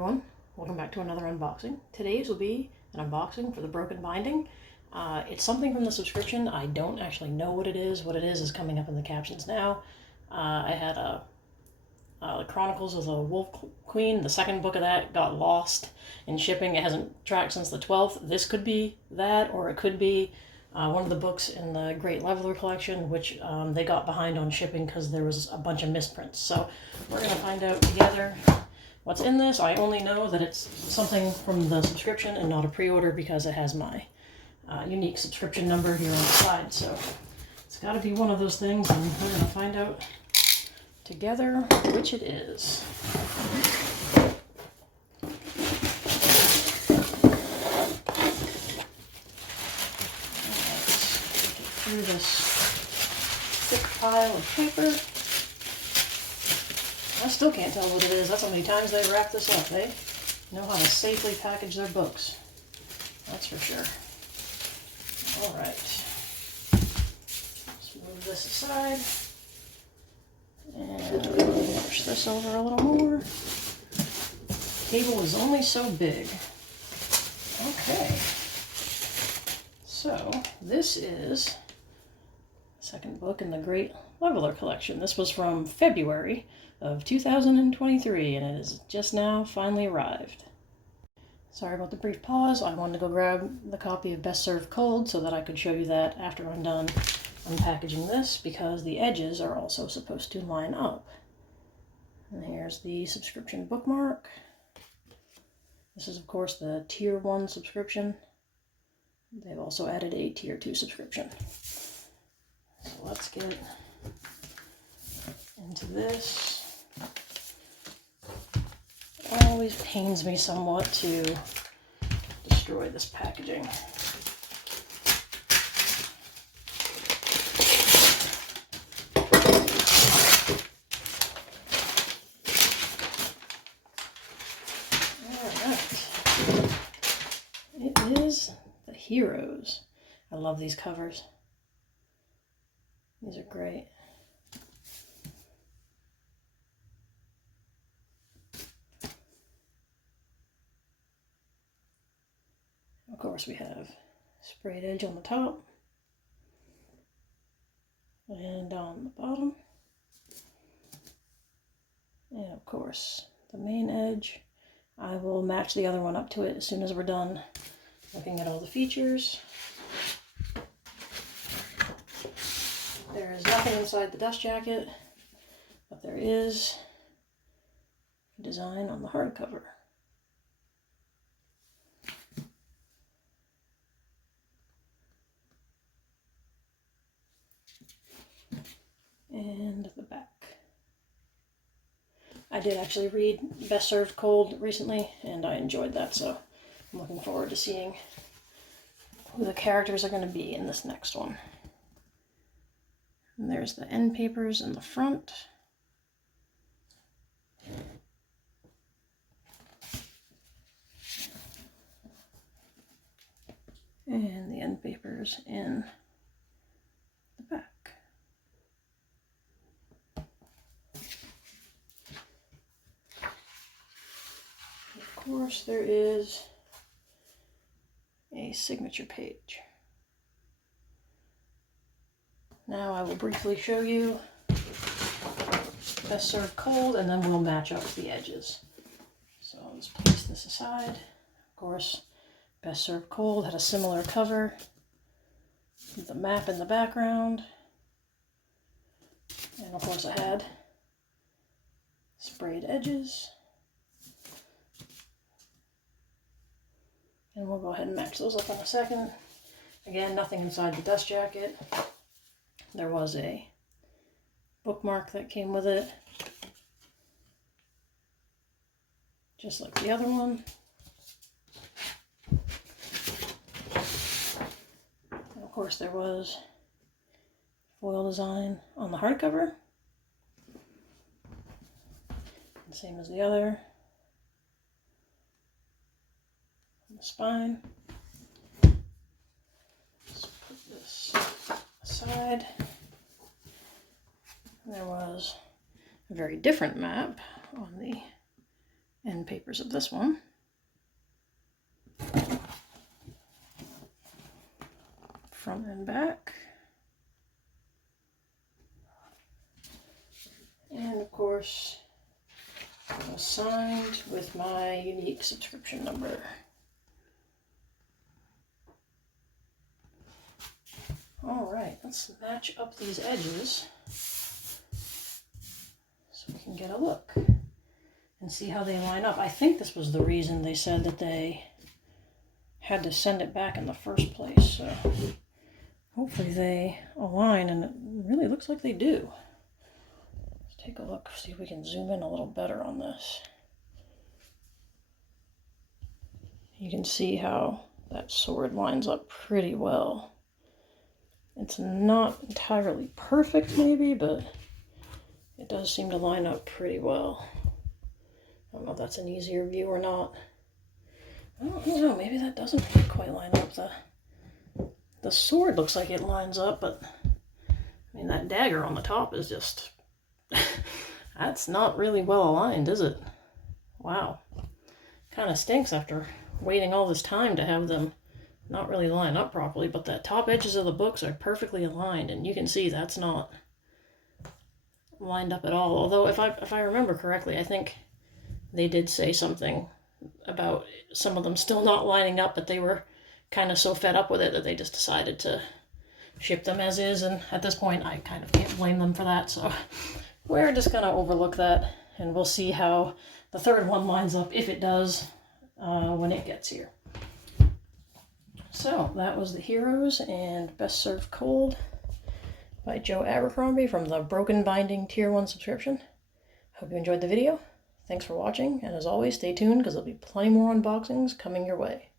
everyone, welcome back to another unboxing. Today's will be an unboxing for the Broken Binding. It's something from the subscription. I don't actually know what it is. What it is coming up in the captions now. I had the Chronicles of the Wolf Queen. The second book of that got lost in shipping. It hasn't tracked since the 12th. This could be that, or it could be one of the books in the Great Leveler collection, which they got behind on shipping because there was a bunch of misprints. So we're going to find out together what's in this. I only know that it's something from the subscription and not a pre-order because it has my unique subscription number here on the side. So it's got to be one of those things, and we're going to find out together which it is. Through this thick pile of paper. I still can't tell what it is. That's how many times they wrap this up. They know how to safely package their books. That's for sure. Alright. Let's move this aside. And push this over a little more. The table is only so big. Okay. So, this is the second book in the Great Leveler collection. This was from February of 2023, and it has just now finally arrived. Sorry about the brief pause. I wanted to go grab the copy of Best Served Cold so that I could show you that after I'm done unpackaging this, because the edges are also supposed to line up. And here's the subscription bookmark. This is, of course, the Tier 1 subscription. They've also added a Tier 2 subscription. So let's get into this. It always pains me somewhat to destroy this packaging. Alright. It is the Heroes. I love these covers. These are great. Of course, we have sprayed edge on the top and on the bottom. And of course, the main edge. I will match the other one up to it as soon as we're done looking at all the features. There is nothing inside the dust jacket, but there is a design on the hardcover. And the back. I did actually read Best Served Cold recently, and I enjoyed that, so I'm looking forward to seeing who the characters are going to be in this next one. And there's the end papers in the front. And the end papers in the back. Of course, there is a signature page. Now I will briefly show you Best Served Cold, and then we'll match up the edges. So I'll just place this aside. Of course, Best Served Cold had a similar cover with the map in the background. And of course I had sprayed edges. And we'll go ahead and match those up in a second. Again, nothing inside the dust jacket. There was a bookmark that came with it, just like the other one. And of course there was foil design on the hardcover, the same as the other. The spine. Let's put this aside. There was a very different map on the end papers of this one. Front and back. And of course, signed with my unique subscription number. Alright, let's match up these edges so we can get a look and see how they line up. I think this was the reason they said that they had to send it back in the first place, so hopefully they align, and it really looks like they do. Let's take a look, see if we can zoom in a little better on this. You can see how that sword lines up pretty well. It's not entirely perfect maybe, but it does seem to line up pretty well. I don't know if that's an easier view or not. I don't know, maybe that doesn't quite line up. The sword looks like it lines up, but I mean, that dagger on the top is just, that's not really well aligned, is it? Wow. Kind of stinks after waiting all this time to have them not really line up properly, but the top edges of the books are perfectly aligned, and you can see that's not lined up at all. Although if I remember correctly, I think they did say something about some of them still not lining up, but they were kind of so fed up with it that they just decided to ship them as is, and at this point I kind of can't blame them for that, so we're just going to overlook that, and we'll see how the third one lines up, if it does, when it gets here. So that was The Heroes and Best Served Cold by Joe Abercrombie from the Broken Binding Tier 1 subscription. Hope you enjoyed the video. Thanks for watching, and as always, stay tuned because there'll be plenty more unboxings coming your way.